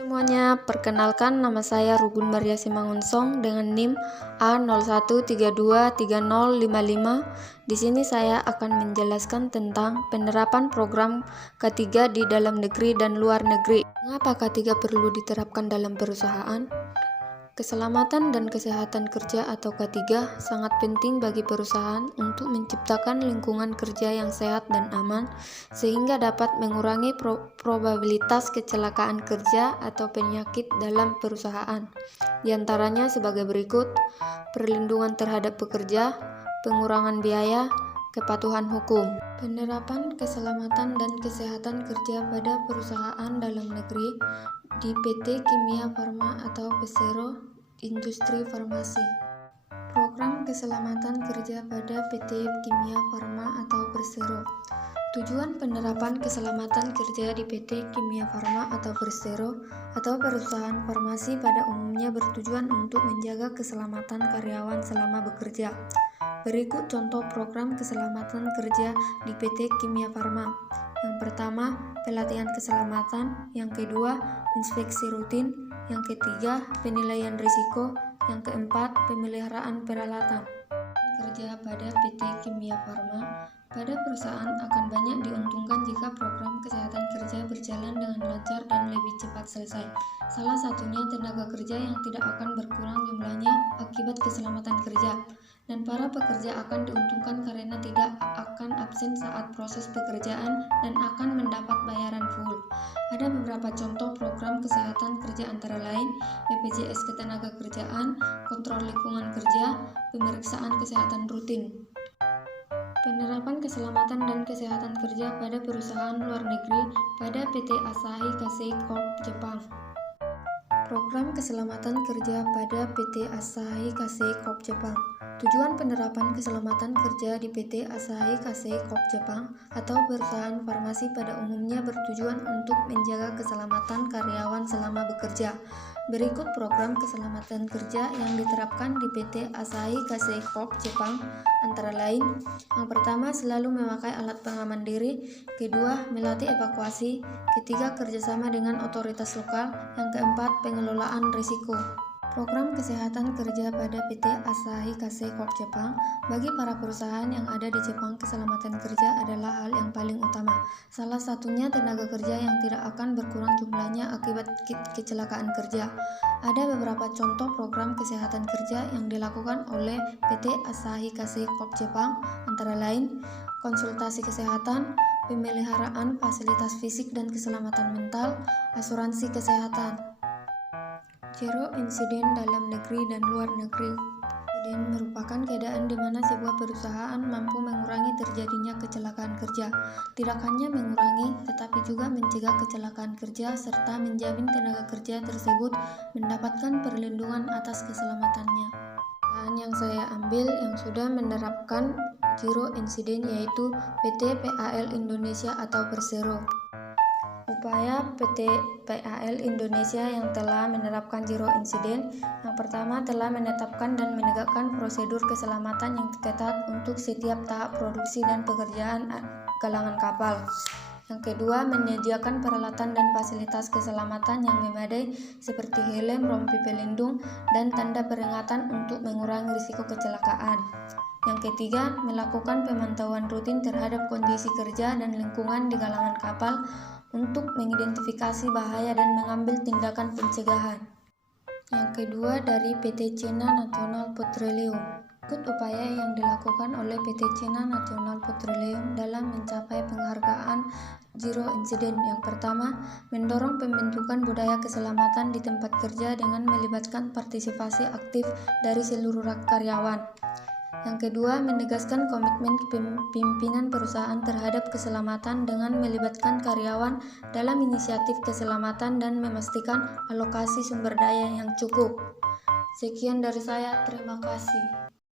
Semuanya, perkenalkan nama saya Rugun Maria Simangunsong dengan NIM A01323055. Di sini saya akan menjelaskan tentang penerapan program K3 di dalam negeri dan luar negeri. Mengapa K3 perlu diterapkan dalam perusahaan? Keselamatan dan kesehatan kerja atau K3 sangat penting bagi perusahaan untuk menciptakan lingkungan kerja yang sehat dan aman sehingga dapat mengurangi probabilitas kecelakaan kerja atau penyakit dalam perusahaan. Di antaranya sebagai berikut: perlindungan terhadap pekerja, pengurangan biaya, kepatuhan hukum. Penerapan keselamatan dan kesehatan kerja pada perusahaan dalam negeri di PT Kimia Farma atau Persero Industri Farmasi. Program keselamatan kerja pada PT Kimia Farma atau Persero. Tujuan penerapan keselamatan kerja di PT Kimia Farma atau Persero atau perusahaan farmasi pada umumnya bertujuan untuk menjaga keselamatan karyawan selama bekerja. Berikut contoh program keselamatan kerja di PT Kimia Farma. Yang pertama, pelatihan keselamatan. Yang kedua, inspeksi rutin. Yang ketiga, penilaian risiko. Yang keempat, pemeliharaan peralatan. Kerja pada PT Kimia Farma. Pada perusahaan akan banyak diuntungkan jika program kesehatan kerja berjalan dengan lancar dan lebih cepat selesai. Salah satunya tenaga kerja yang tidak akan berkurang jumlahnya akibat keselamatan kerja. Dan para pekerja akan diuntungkan karena tidak akan absen saat proses pekerjaan dan akan mendapat bayaran full. Ada beberapa contoh program kesehatan kerja antara lain BPJS Ketenagakerjaan, kontrol lingkungan kerja, pemeriksaan kesehatan rutin. Penerapan keselamatan dan kesehatan kerja pada perusahaan luar negeri pada PT Asahi Kasei Corp Jepang. Program keselamatan kerja pada PT Asahi Kasei Corp Jepang. Tujuan penerapan keselamatan kerja di PT Asahi Kasei Corp Jepang atau perusahaan farmasi pada umumnya bertujuan untuk menjaga keselamatan karyawan selama bekerja. Berikut program keselamatan kerja yang diterapkan di PT Asahi Kasei Corp Jepang antara lain: yang pertama, selalu memakai alat pengaman diri. Kedua, melatih evakuasi. Ketiga, kerjasama dengan otoritas lokal. Yang keempat, pengelolaan risiko. Program kesehatan kerja pada PT Asahi Kasei Corp Jepang. Bagi para perusahaan yang ada di Jepang, keselamatan kerja adalah hal yang paling utama. Salah satunya tenaga kerja yang tidak akan berkurang jumlahnya akibat kecelakaan kerja. Ada beberapa contoh program kesehatan kerja yang dilakukan oleh PT Asahi Kasei Corp Jepang, antara lain konsultasi kesehatan, pemeliharaan fasilitas fisik dan keselamatan mental, asuransi kesehatan. Zero insiden dalam negeri dan luar negeri. Insiden merupakan keadaan di mana sebuah perusahaan mampu mengurangi terjadinya kecelakaan kerja. Tidak hanya mengurangi, tetapi juga mencegah kecelakaan kerja serta menjamin tenaga kerja tersebut mendapatkan perlindungan atas keselamatannya. Perusahaan yang saya ambil yang sudah menerapkan zero insiden yaitu PT PAL Indonesia atau Persero. Upaya PT PAL Indonesia yang telah menerapkan zero insiden, yang pertama telah menetapkan dan menegakkan prosedur keselamatan yang ketat untuk setiap tahap produksi dan pekerjaan galangan kapal. Yang kedua, menyediakan peralatan dan fasilitas keselamatan yang memadai seperti helm, rompi pelindung, dan tanda peringatan untuk mengurangi risiko kecelakaan. Yang ketiga, melakukan pemantauan rutin terhadap kondisi kerja dan lingkungan di galangan kapal untuk mengidentifikasi bahaya dan mengambil tindakan pencegahan. Yang kedua, dari PT China National Petroleum. Ikut upaya yang dilakukan oleh PT China National Petroleum dalam mencapai penghargaan zero incident. Yang pertama, mendorong pembentukan budaya keselamatan di tempat kerja dengan melibatkan partisipasi aktif dari seluruh karyawan. Yang kedua, menegaskan komitmen pimpinan perusahaan terhadap keselamatan dengan melibatkan karyawan dalam inisiatif keselamatan dan memastikan alokasi sumber daya yang cukup. Sekian dari saya, terima kasih.